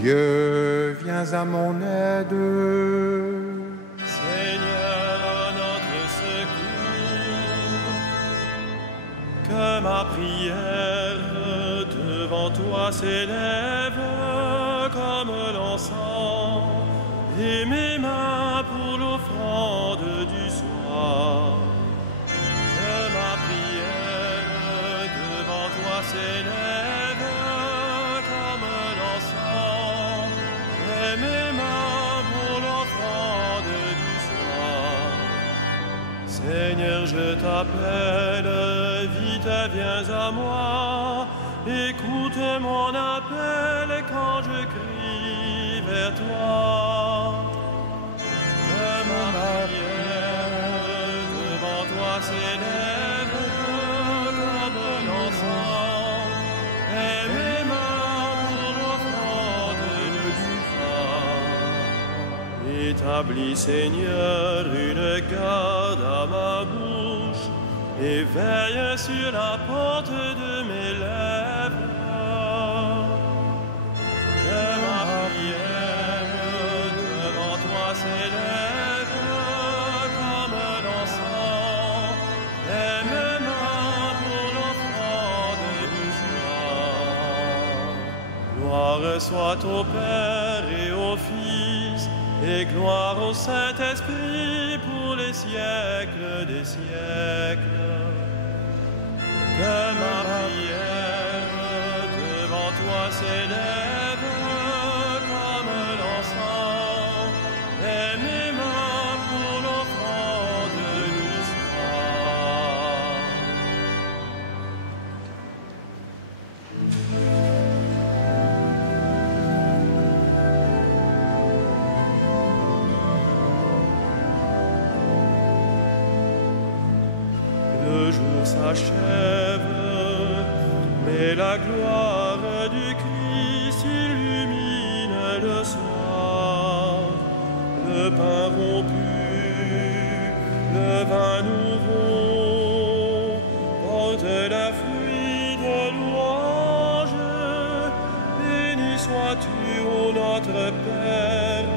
Dieu, viens à mon aide. Seigneur, à notre secours, que ma prière devant toi s'élève comme l'encens, et mes mains pour l'offrande du soir. Que ma prière devant toi s'élève comme l'encens, et mes mains pour l'offrande du soir. Seigneur, je t'appelle, vite viens à moi, écoute mon appel quand je crie vers toi. Que ma prière devant toi s'élève comme l'encens, et mes mains pour l'offrande du soir. Établis, Seigneur, une garde à ma bouche, et veille sur la porte de mes lèvres. Que ma prière devant toi s'élève comme l'encens, et mes mains pour l'offrande du soir. Gloire soit au Père et au Fils, et gloire au Saint-Esprit pour les siècles des siècles. Que ma prière devant toi s'élève comme l'encens, et mes mains pour l'offrande du soir. Le jour s'achève, mais la gloire du Christ illumine le soir. Le pain rompu, le vin nouveau, porte la fruit de louange. Béni sois-tu, ô notre Père,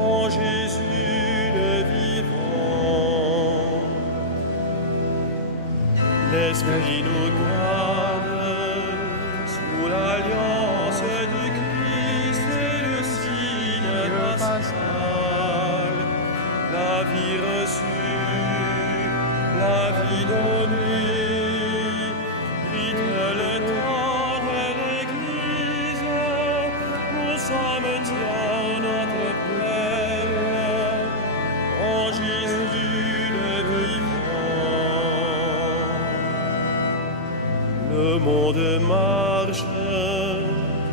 en Jésus le vivant. L'Esprit nous garde sous l'alliance du Christ et le signe pascal. La vie reçue, la vie donnée, rythme le temps de l'Église. Nous sommes tiens notre Père, en Jésus le vivant. Le monde marche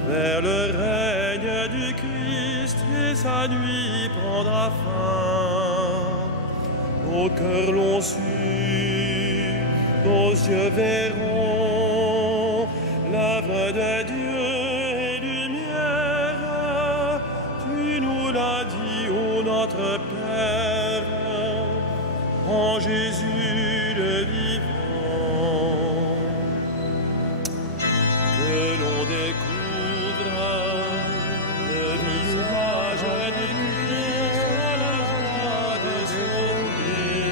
vers le règne du Christ et sa nuit prendra fin. Nos cœurs l'ont su, nos yeux verront l'œuvre de Dieu et lumière. Tu nous l'as dit, ô notre Père, en Jésus le vivant. Que l'on découvre le visage du Christ à la joie de sauver.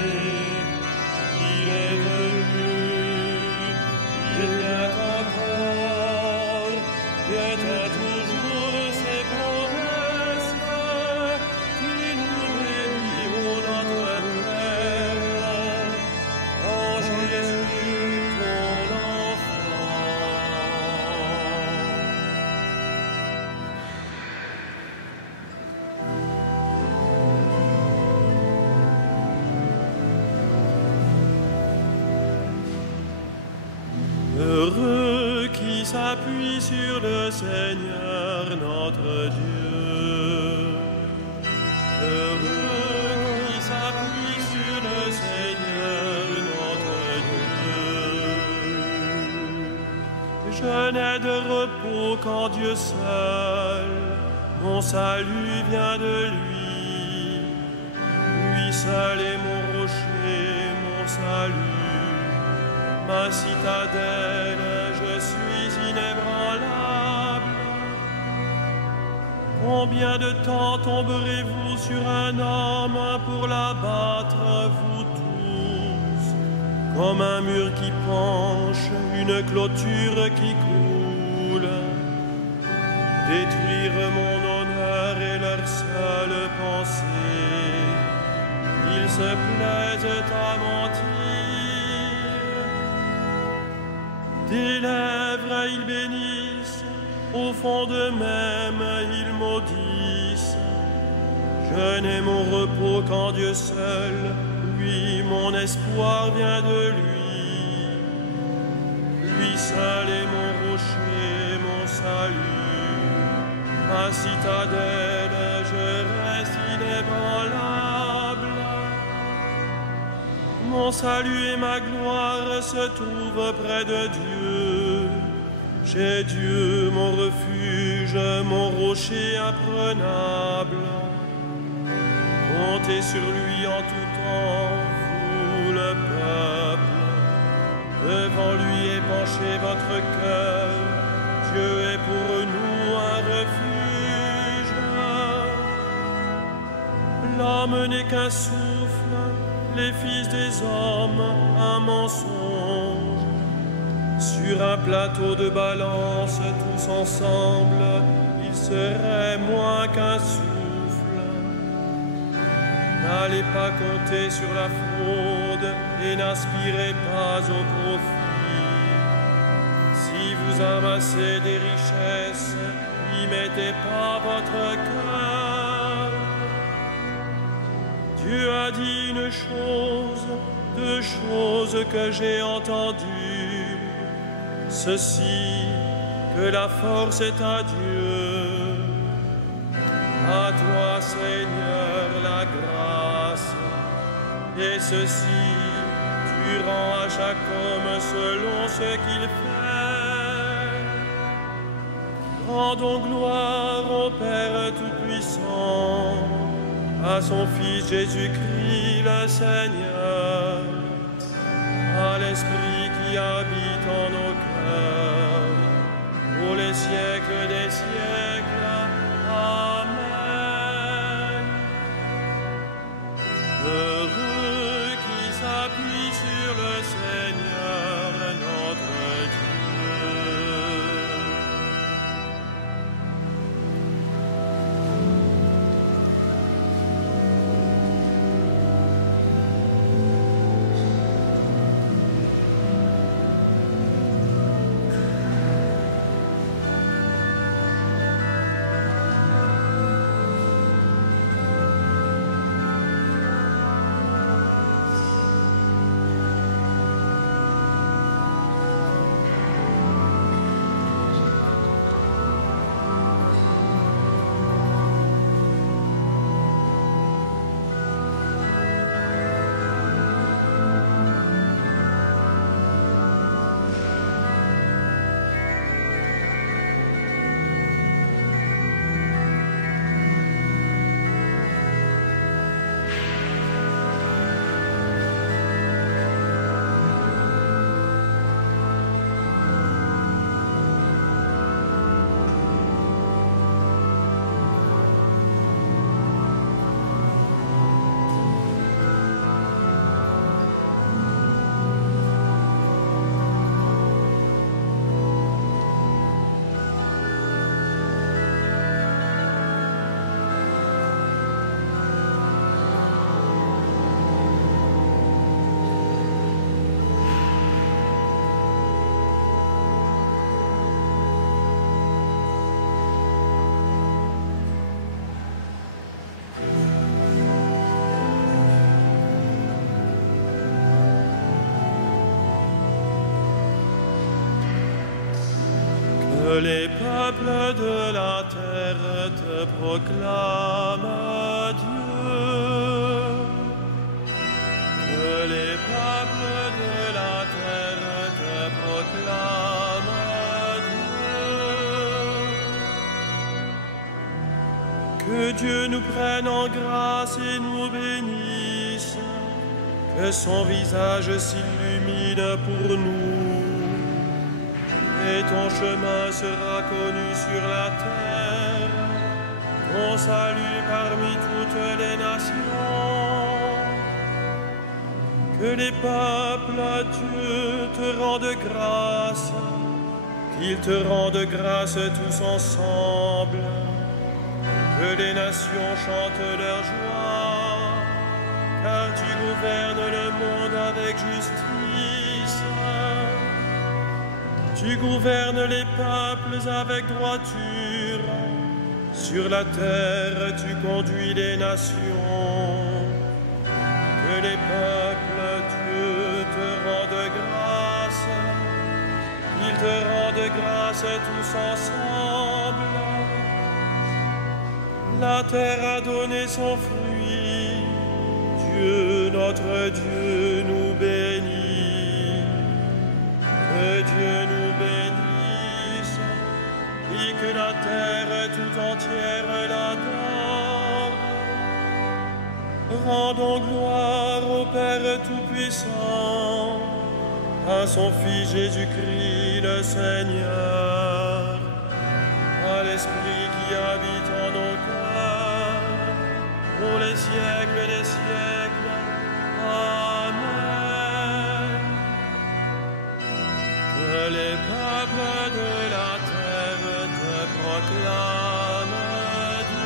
Il est venu, il vient encore, viendra toujours ses promesses. Tu nous bénis, ô notre Père, en Jésus ton enfant. Heureux qui s'appuie sur le Seigneur notre Dieu. Heureux qui s'appuie sur le Seigneur notre Dieu. Je n'ai de repos qu'en Dieu seul, mon salut vient de lui. Lui seul est mon rocher, mon salut, ma citadelle, je suis inébranlable. Combien de temps tomberez-vous sur un homme pour l'abattre, vous tous, comme un mur qui penche, une clôture qui coule, détruire mon honneur et leur seule pensée, ils se plaisent à mentir. Des lèvres ils bénissent, au fond d'eux-mêmes ils maudissent. Je n'ai mon repos qu'en Dieu seul, lui, mon espoir vient de lui. Lui seul est mon rocher, mon salut, ma citadelle, je reste inébranlable. Mon salut et ma gloire se trouvent près de Dieu. Chez Dieu, mon refuge, mon rocher imprenable. Comptez sur lui en tout temps, vous le peuple. Devant lui épanchez votre cœur. Dieu est pour nous un refuge. L'homme n'est qu'un souffle, les fils des hommes un mensonge. Sur un plateau de balance, tous ensemble, ils seraient moins qu'un souffle. N'allez pas compter sur la fraude et n'aspirez pas au profit. Si vous amassez des richesses, n'y mettez pas votre cœur. Dieu a dit une chose, deux choses que j'ai entendues. Ceci, que la force est à Dieu. À toi, Seigneur, la grâce. Et ceci, tu rends à chaque homme selon ce qu'il fait. Rendons gloire au Père Tout-Puissant, à son Fils Jésus-Christ le Seigneur, à l'Esprit qui habite en nos cœurs, pour les siècles des siècles. Amen. Heureux qui s'appuie sur le Seigneur notre Dieu. Que les peuples de la terre te proclament, Dieu. Que les peuples de la terre te proclament, Dieu. Que Dieu nous prenne en grâce et nous bénisse. Que son visage s'illumine pour nous. Et ton chemin sera connu sur la terre. ton salut parmi toutes les nations. Que les peuples à Dieu te rendent grâce, qu'ils te rendent grâce tous ensemble. Que les nations chantent leur joie, car tu gouvernes le monde avec justice. Tu gouvernes les peuples avec droiture. Sur la terre, tu conduis les nations. Que les peuples, Dieu, te rendent grâce. Ils te rendent grâce tous ensemble. La terre a donné son fruit. Dieu, notre Dieu, nous bénit. Que Dieu nous bénisse et que la terre tout entière l'adore. Rendons gloire au Père Tout-Puissant, à son Fils Jésus-Christ le Seigneur, à l'Esprit qui habite en nos cœurs, pour les siècles des siècles. Amen. Que les peuples de la terre te proclament Dieu.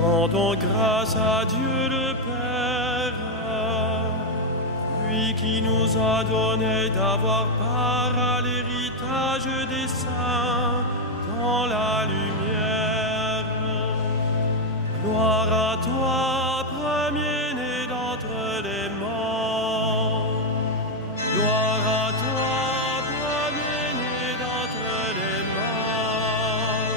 Rendons grâce à Dieu le Père, lui qui nous a donné d'avoir part à l'héritage des saints dans la lumière. Gloire à toi, premier-né d'entre les morts. Gloire à toi, premier-né d'entre les morts.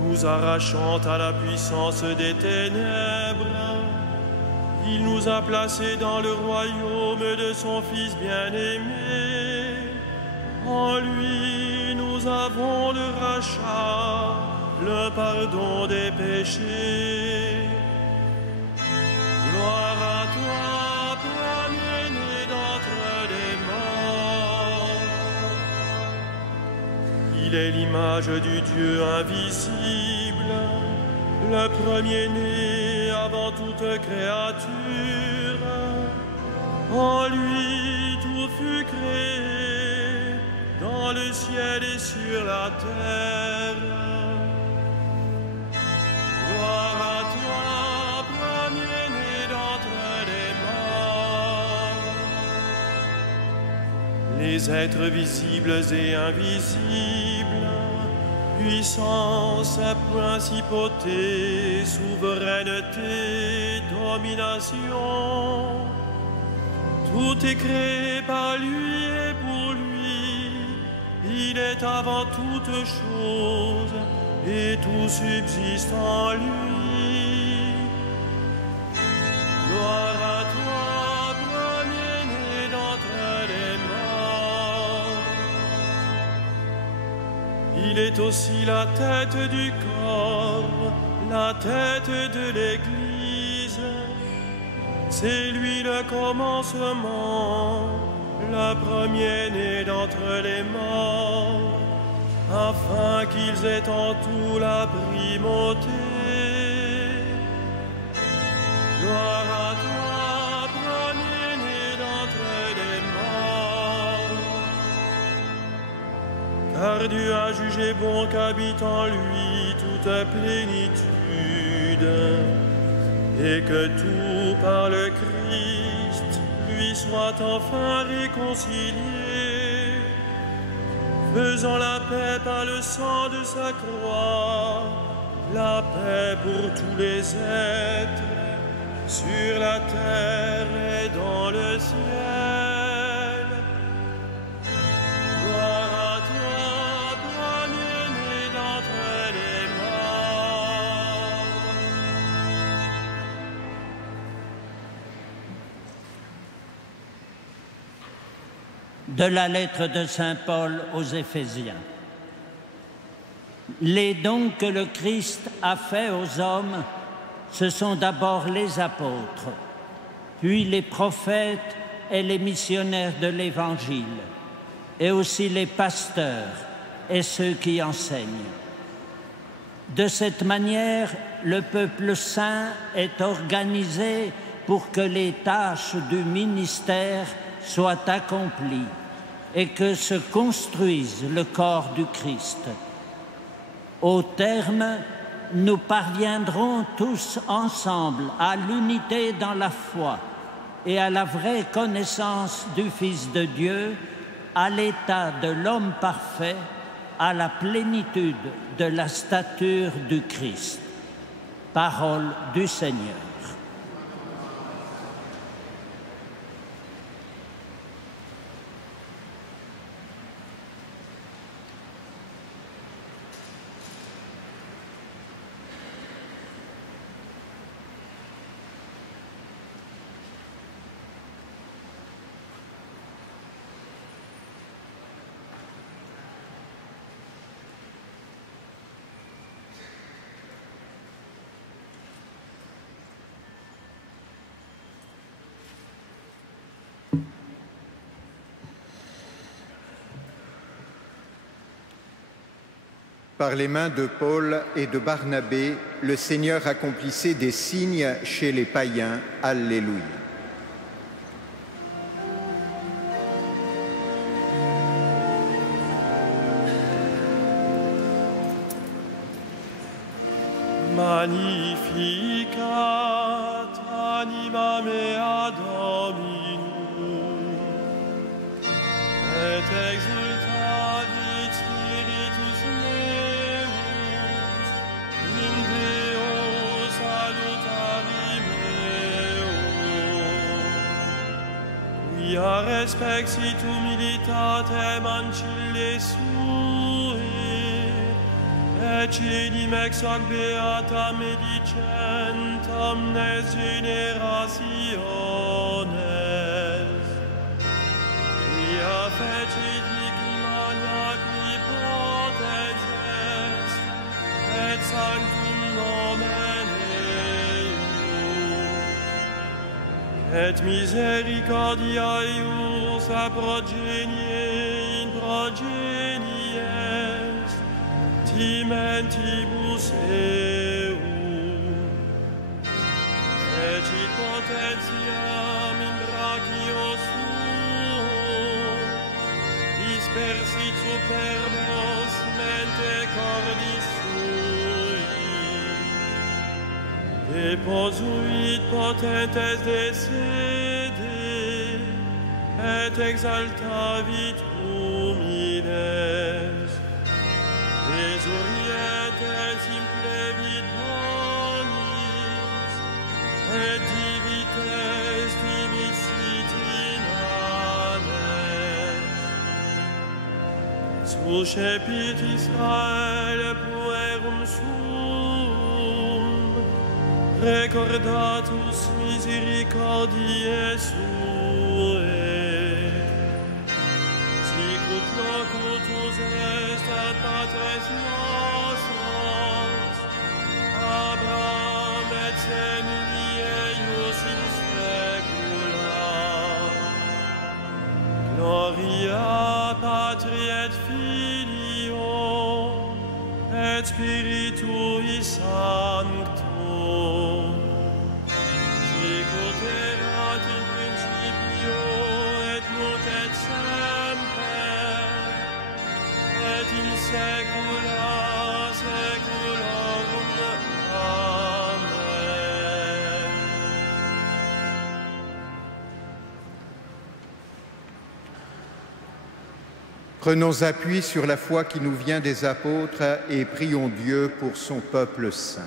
Nous arrachant à la puissance des ténèbres, il nous a placés dans le royaume de son Fils bien-aimé. En lui, nous avons le rachat, le pardon des péchés. Gloire à toi, premier-né d'entre les morts. Il est l'image du Dieu invisible, le premier-né avant toute créature. En lui, tout fut créé, dans le ciel et sur la terre. Gloire à toi, premier-né d'entre les morts. Les êtres visibles et invisibles, puissance, principauté, souveraineté, domination, tout est créé par lui et pour lui. Il est avant toute chose et tout subsiste en lui. Il est aussi la tête du corps, la tête de l'Église. C'est lui le commencement, le premier-né d'entre les morts, afin qu'ils aient en tout la primauté. Gloire à toi, premier-né d'entre les morts. Car Dieu a jugé bon qu'habite en lui toute plénitude, et que tout par le Christ lui soit enfin réconcilié, faisant la paix par le sang de sa croix, la paix pour tous les êtres, sur la terre et dans le ciel. Gloire à toi, premier-né d'entre les morts. De la lettre de saint Paul aux Éphésiens. Les dons que le Christ a faits aux hommes, ce sont d'abord les apôtres, puis les prophètes et les missionnaires de l'Évangile, et aussi les pasteurs et ceux qui enseignent. De cette manière, le peuple saint est organisé pour que les tâches du ministère soient accomplies et que se construise le corps du Christ. Au terme, nous parviendrons tous ensemble à l'unité dans la foi et à la vraie connaissance du Fils de Dieu, à l'état de l'homme parfait, à la plénitude de la stature du Christ. Parole du Seigneur. Par les mains de Paul et de Barnabé, le Seigneur accomplissait des signes chez les païens. Alléluia. Magnificat anima mea Dominum, et exultavit spiritus meus in Deo salutari meo, quia respexit humilitatem ancille sue, et cedim ex hoc beata medicent omnes generationes, quia fecit victimania qui potens est, et sanctum nomen eius, et misericordia eius a progenie in progenies, timentibus eum, fecit potentiam in brachio suum, dispersit superbos mente cordis sui, deposuit potentes de sede, et exaltavit humiles, desorientes implevit bonis, et divites dimisit in aves. Suscepit Israel puerum suum, recordatus misericordiae suae, sicut locutus est ad patres Gloria Patri et Filio et Spiritui Sancto, sic ut erat in principio et nunc et semper et in saecula saeculorum. Amen. Prenons appui sur la foi qui nous vient des apôtres et prions Dieu pour son peuple saint.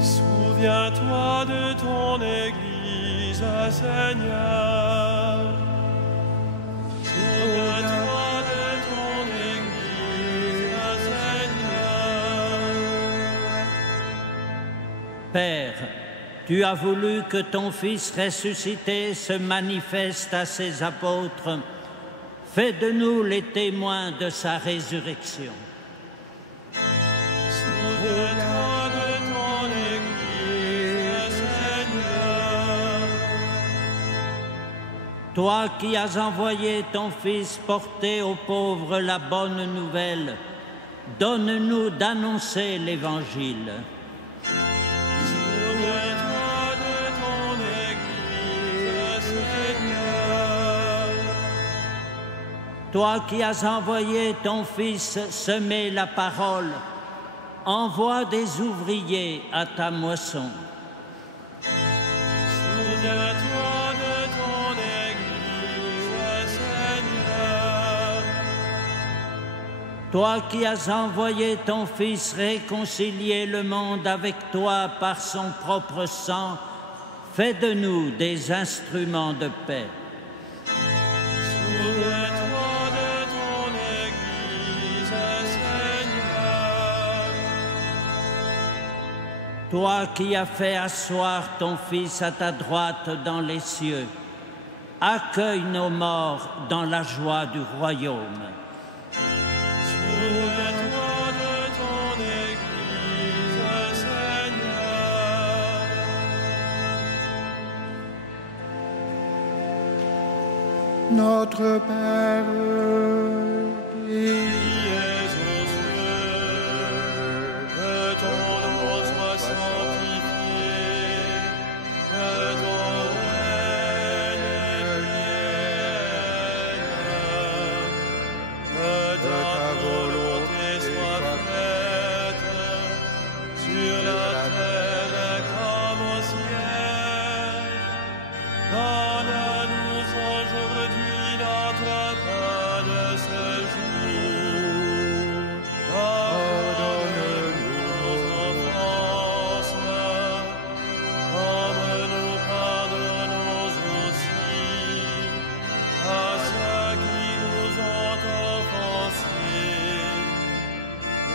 Souviens-toi de ton Église, Seigneur. Souviens-toi de ton Église, Seigneur. Père, tu as voulu que ton Fils ressuscité se manifeste à ses apôtres. Fais de nous les témoins de sa résurrection. Souviens-toi de ton Église, Seigneur. Toi qui as envoyé ton Fils porter aux pauvres la bonne nouvelle, donne-nous d'annoncer l'Évangile. Souviens-toi de ton Église, Seigneur. Toi qui as envoyé ton Fils semer la parole, envoie des ouvriers à ta moisson. Souviens-toi de ton Église, Seigneur. Toi qui as envoyé ton Fils réconcilier le monde avec toi par son propre sang, fais de nous des instruments de paix. Souviens-toi de ton Église, Seigneur. Toi qui as fait asseoir ton Fils à ta droite dans les cieux, accueille nos morts dans la joie du royaume. Souviens-toi de ton Église, Seigneur. Notre Père, qui Qui es aux cieux, que ton nom soit sanctifié, que ton règne vienne, que ta volonté soit faite sur la terre comme au ciel. Donne-nous aujourd'hui notre pain de ce jour. Pardonne-nous nos offenses, comme nous pardonnons aussi à ceux qui nous ont offensés.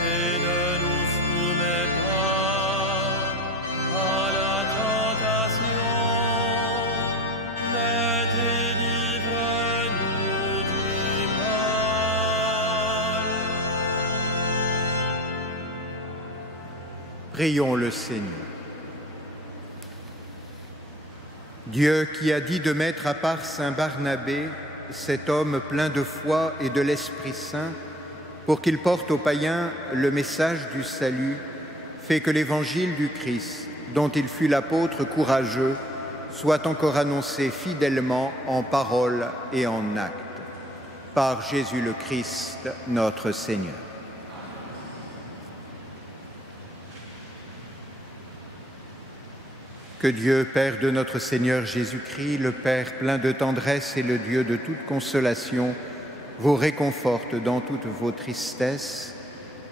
Et ne nous soumets pas à la tentation, mais délivre-nous du mal. prions le Seigneur. Dieu qui a dit de mettre à part saint Barnabé, cet homme plein de foi et de l'Esprit Saint, pour qu'il porte aux païens le message du salut, fait que l'évangile du Christ, dont il fut l'apôtre courageux, soit encore annoncé fidèlement en parole et en acte. Par Jésus le Christ, notre Seigneur. Que Dieu, Père de notre Seigneur Jésus-Christ, le Père plein de tendresse et le Dieu de toute consolation, vous réconforte dans toutes vos tristesses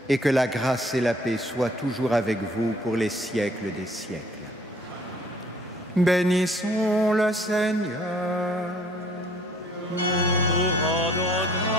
et que la grâce et la paix soient toujours avec vous pour les siècles des siècles. Bénissons le Seigneur. Nous rendons grâce